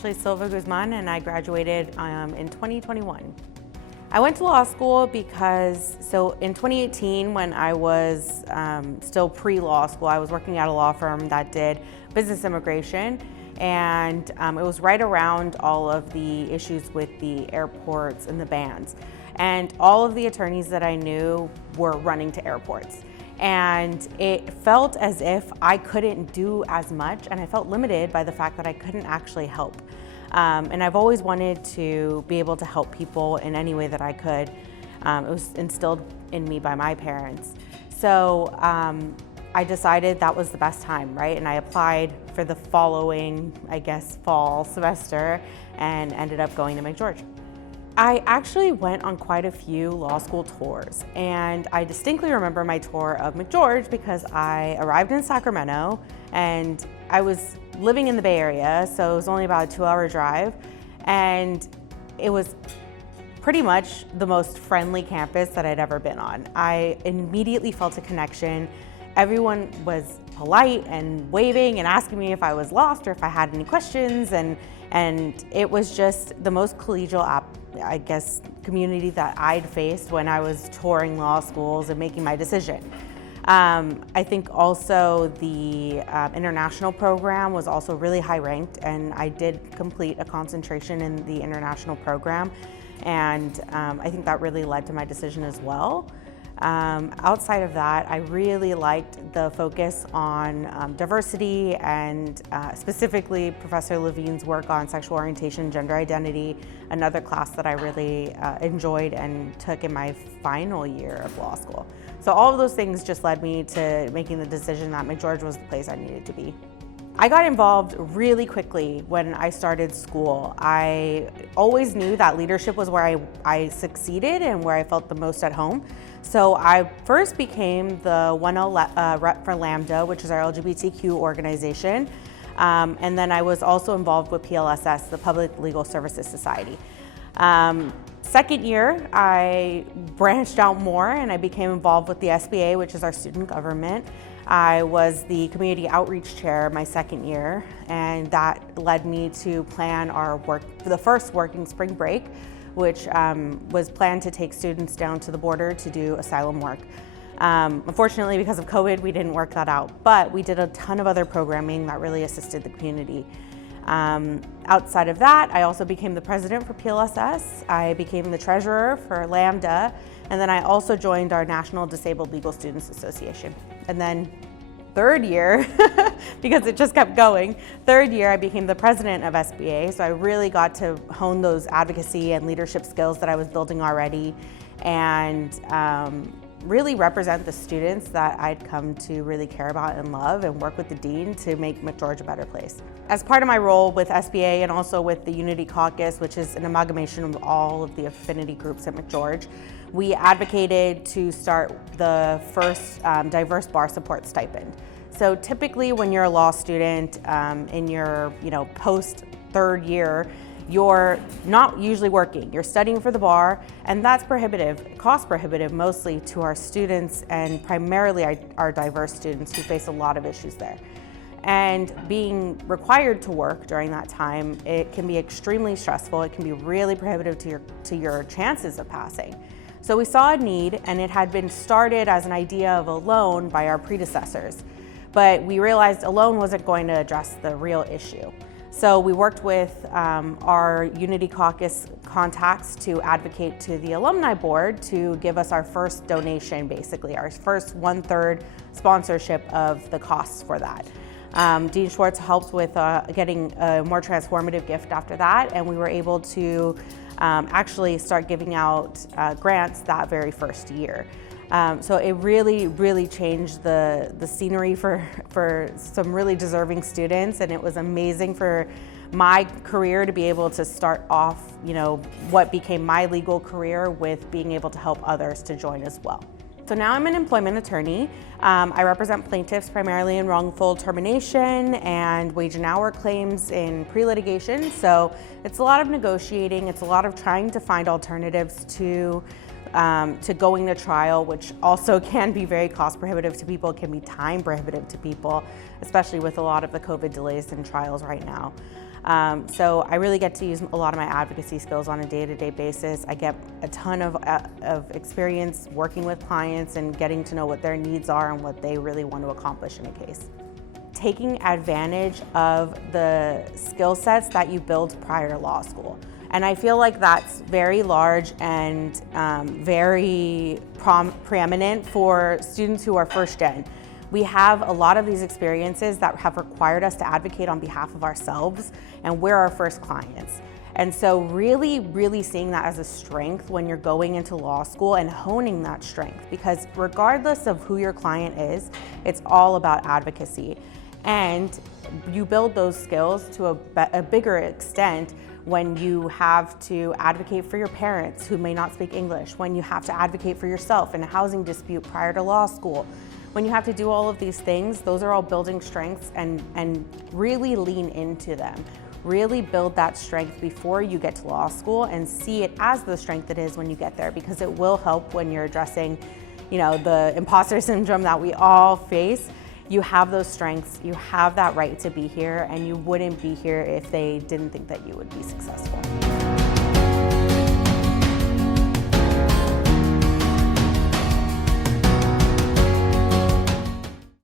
actually Silva-Guzman, and I graduated in 2021. I went to law school because, in 2018, when I was still pre-law school, I was working at a law firm that did business immigration, and it was right around all of the issues with the airports and the bans. And all of the attorneys that I knew were running to airports. And it felt as if I couldn't do as much, and I felt limited by the fact that I couldn't actually help. And I've always wanted to be able to help people in any way that I could. It was instilled in me by my parents. So I decided that was the best time, right? And I applied for the following, fall semester and ended up going to McGeorge. I actually went on quite a few law school tours, and I distinctly remember my tour of McGeorge because I arrived in Sacramento and I was living in the Bay Area, so it was only about a 2-hour drive, and it was pretty much the most friendly campus that I'd ever been on. I immediately felt a connection. Everyone was polite and waving and asking me if I was lost or if I had any questions, and it was just the most collegial community that I'd faced when I was touring law schools and making my decision. I think also the international program was also really high ranked, and I did complete a concentration in the international program, and I think that really led to my decision as well. Outside of that, I really liked the focus on diversity and specifically Professor Levine's work on sexual orientation and gender identity, another class that I really enjoyed and took in my final year of law school. So all of those things just led me to making the decision that McGeorge was the place I needed to be. I got involved really quickly when I started school. I always knew that leadership was where I succeeded and where I felt the most at home. So I first became the 1L rep for Lambda, which is our LGBTQ organization. And then I was also involved with PLSS, the Public Legal Services Society. Second year, I branched out more and I became involved with the SBA, which is our student government. I was the community outreach chair my second year, and that led me to plan our work for the first working spring break, which was planned to take students down to the border to do asylum work. Unfortunately, because of COVID, we didn't work that out, but we did a ton of other programming that really assisted the community. Outside of that, I also became the president for PLSS. I became the treasurer for Lambda, and then I also joined our National Disabled Legal Students Association. And then third year, because it just kept going, third year I became the president of SBA, so I really got to hone those advocacy and leadership skills that I was building already, and really represent the students that I'd come to really care about and love, and work with the dean to make McGeorge a better place. As part of my role with SBA and also with the Unity Caucus, which is an amalgamation of all of the affinity groups at McGeorge, we advocated to start the first Diverse Bar Support Stipend. So typically when you're a law student in your post third year, you're not usually working, you're studying for the bar, and that's prohibitive, cost prohibitive mostly to our students, and primarily our diverse students who face a lot of issues there. And being required to work during that time, it can be extremely stressful. It can be really prohibitive to your chances of passing. So we saw a need, and it had been started as an idea of a loan by our predecessors, but we realized a loan wasn't going to address the real issue. So we worked with our Unity Caucus contacts to advocate to the Alumni Board to give us our first donation, basically, our first 1/3 sponsorship of the costs for that. Dean Schwartz helped with getting a more transformative gift after that, and we were able to actually start giving out grants that very first year. So it really changed the scenery for some really deserving students, and it was amazing for my career to be able to start off, what became my legal career with being able to help others to join as well. So now I'm an employment attorney. I represent plaintiffs primarily in wrongful termination and wage and hour claims in pre-litigation. So it's a lot of negotiating. It's a lot of trying to find alternatives to to going to trial, which also can be very cost prohibitive to people, can be time prohibitive to people, especially with a lot of the COVID delays in trials right now. So I really get to use a lot of my advocacy skills on a day-to-day basis. I get a ton of experience working with clients and getting to know what their needs are and what they really want to accomplish in a case. Taking advantage of the skill sets that you build prior to law school. And I feel like that's very large and very preeminent for students who are first gen. We have a lot of these experiences that have required us to advocate on behalf of ourselves, and we're our first clients. And so really seeing that as a strength when you're going into law school and honing that strength, because regardless of who your client is, it's all about advocacy. And you build those skills to a bigger extent when you have to advocate for your parents who may not speak English, when you have to advocate for yourself in a housing dispute prior to law school. When you have to do all of these things, those are all building strengths, and really lean into them. Really build that strength before you get to law school and see it as the strength it is when you get there, because it will help when you're addressing, the imposter syndrome that we all face. You have those strengths, you have that right to be here, and you wouldn't be here if they didn't think that you would be successful.